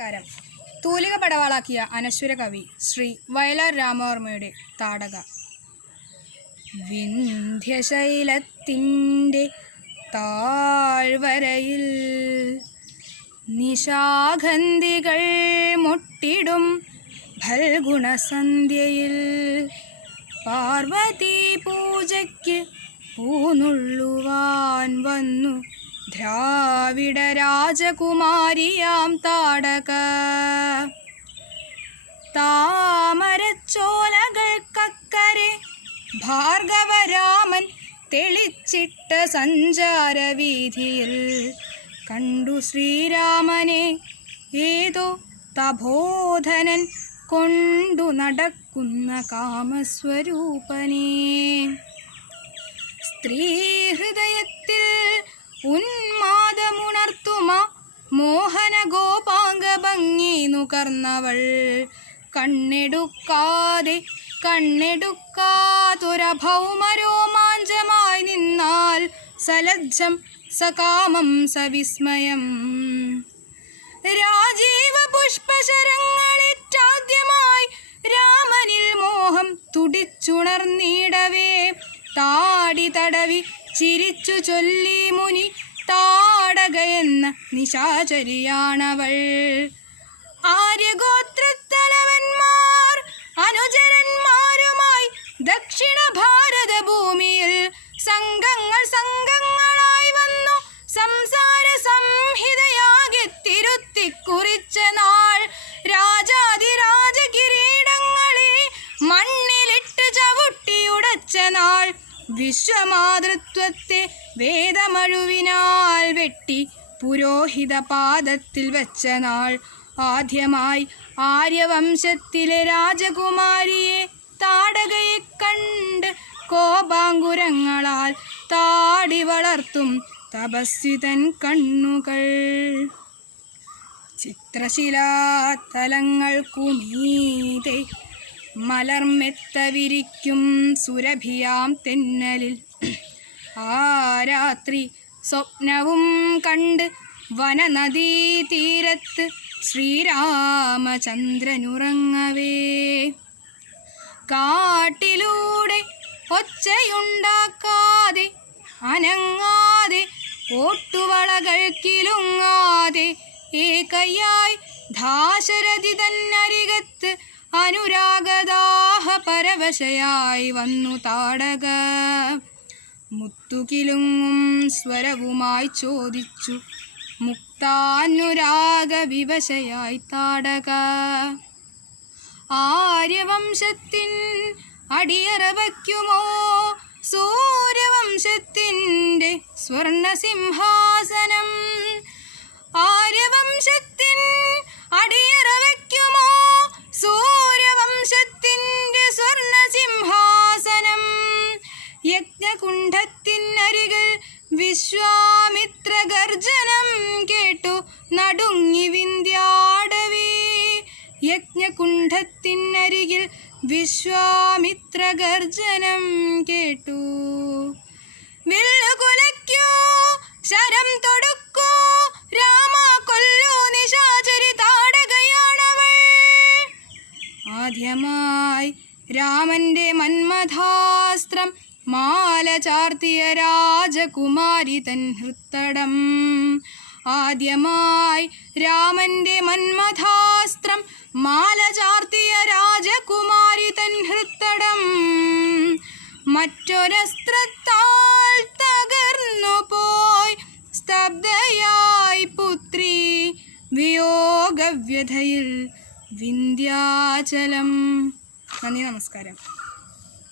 നമസ്കാരം. തൂലിക പടവാളാക്കിയ അനശ്വര കവി ശ്രീ വയലാർ രാമവർമ്മയുടെ താടക. വിന്ധ്യശൈലത്തിൻ്റെ താഴ്വരയിൽ നിശാഗന്ധികൾ മുട്ടിടും ഫൽഗുണസന്ധ്യയിൽ പാർവതി പൂജയ്ക്ക് പൂനുള്ളുവാൻ വന്നു ദ്രാവിഡ രാജകുമാരിയാം താടക. താമരച്ചോലകൾക്കക്കരെ ഭാർഗവരാമൻ തെളിച്ചിട്ട സഞ്ചാരവീഥിയിൽ കണ്ടു ശ്രീരാമനെ ഏതോ തപോധനൻ കൊണ്ടു നടക്കുന്ന കാമസ്വരൂപനെ. സ്ത്രീഹൃദയത്തിൽ ഉന്മാദമുണർത്തുമ മോഹന ഗോപാംഗ ഭംഗി നുകർന്നവൾ കണ്ണെടുക്കാതൊരഭൗമരോമാഞ്ചമായി നിന്നാൽ സലജ്ജം സകാമം സവിസ്മയം. രാജീവ പുഷ്പശരങ്ങളിറ്റാദ്യമായി രാമനിൽ മോഹം തുടിച്ചുണർന്നിടവേ താടി തടവി ചിരിച്ചു ചൊല്ലി മുനി താടകയെന്ന നിശാചരിയാണവൾ. ആര്യഗോത്രത്തലവന്മാർ അനുചരന്മാരുമായി ദക്ഷിണ ഭാരത ഭൂമിയിൽ സംഘങ്ങളായി വന്നു സംസാര സംഹിതയാകെ തിരുത്തിക്കുറിച്ച നാൾ രാജാതിരാജ കിരീടങ്ങളെ മണ്ണിലിട്ട് ചവിട്ടിയുടച്ച നാൾ വിശ്വമാതൃത്വത്തെ വേദമഴുവിനാൽ വെട്ടി പുരോഹിത പാദത്തിൽ വെച്ച നാൾ ആദ്യമായി ആര്യവംശത്തിലെ രാജകുമാരിയെ താടകയെ കണ്ട് കോപാങ്കുരങ്ങളാൽ താടി വളർത്തും തപസ്വിതൻ കണ്ണുകൾ. ചിത്രശിലാതലങ്ങൾക്കുമീതെ മലർമെത്ത വിരിക്കും സുരഭിയാം തെന്നലിൽ ആ രാത്രി സ്വപ്നവും കണ്ട് വനനദീതീരത്ത് ശ്രീരാമചന്ദ്രനുറങ്ങവേ. കാട്ടിലൂടെ ഒച്ചയുണ്ടാക്കാതെ അനങ്ങാതെ ഓട്ടുവളകൾ കിലുങ്ങാതെ ഏകയായി ദാശരഥി തന്നരികത്ത് അനുരാഗദാഹ പരവശയായി വന്നു താടക. മുത്തുകിലുങ്ങും സ്വരവുമായി ചോദിച്ചു മുക്താനുരാഗ വിവശയായി താടക. ആര്യവംശത്തിൻ അടിയറ വയ്ക്കുമോ സൂര്യവംശത്തിൻ്റെ സ്വർണസിംഹാസനം? ആര്യവംശത്തിൻ അടിയറ വയ്ക്കുമോ സൂര്യവംശത്തിൻ്റെ സ്വർണസിംഹാസനം? യജ്ഞകുണ്ഠത്തിനരികിൽ വിശ്വാമിത്ര ഗർജനം കേട്ടു നടുങ്ങി വിന്ധ്യാടവി. യജ്ഞകുണ്ഠത്തിനരികിൽ വിശ്വാമിത്ര ഗർജനം കേട്ടു. വില്ലുകുലയ്ക്കൂ ശരം തൊടുക്കൂ രാമ കൊല്ലൂ നിശാചരി താടകയാണവൾ. ആദ്യമായി രാമന്റെ മന്മഥാസ്ത്രം മാല ചാർത്തിയ രാജകുമാരി തൻ ഹൃത്തടം. ആദ്യമായി രാമന്റെ മന്മഥാസ്ത്രം മാല ചാർത്തിയ രാജകുമാരി തൻ ഹൃത്തടം മറ്റൊരസ്ത്രത്താൽ തകർന്നു പോയി സ്തബ്ധയായി പുത്രി വിയോഗവ്യഥയിൽ വിന്ധ്യാചലം. നന്ദി, നമസ്കാരം.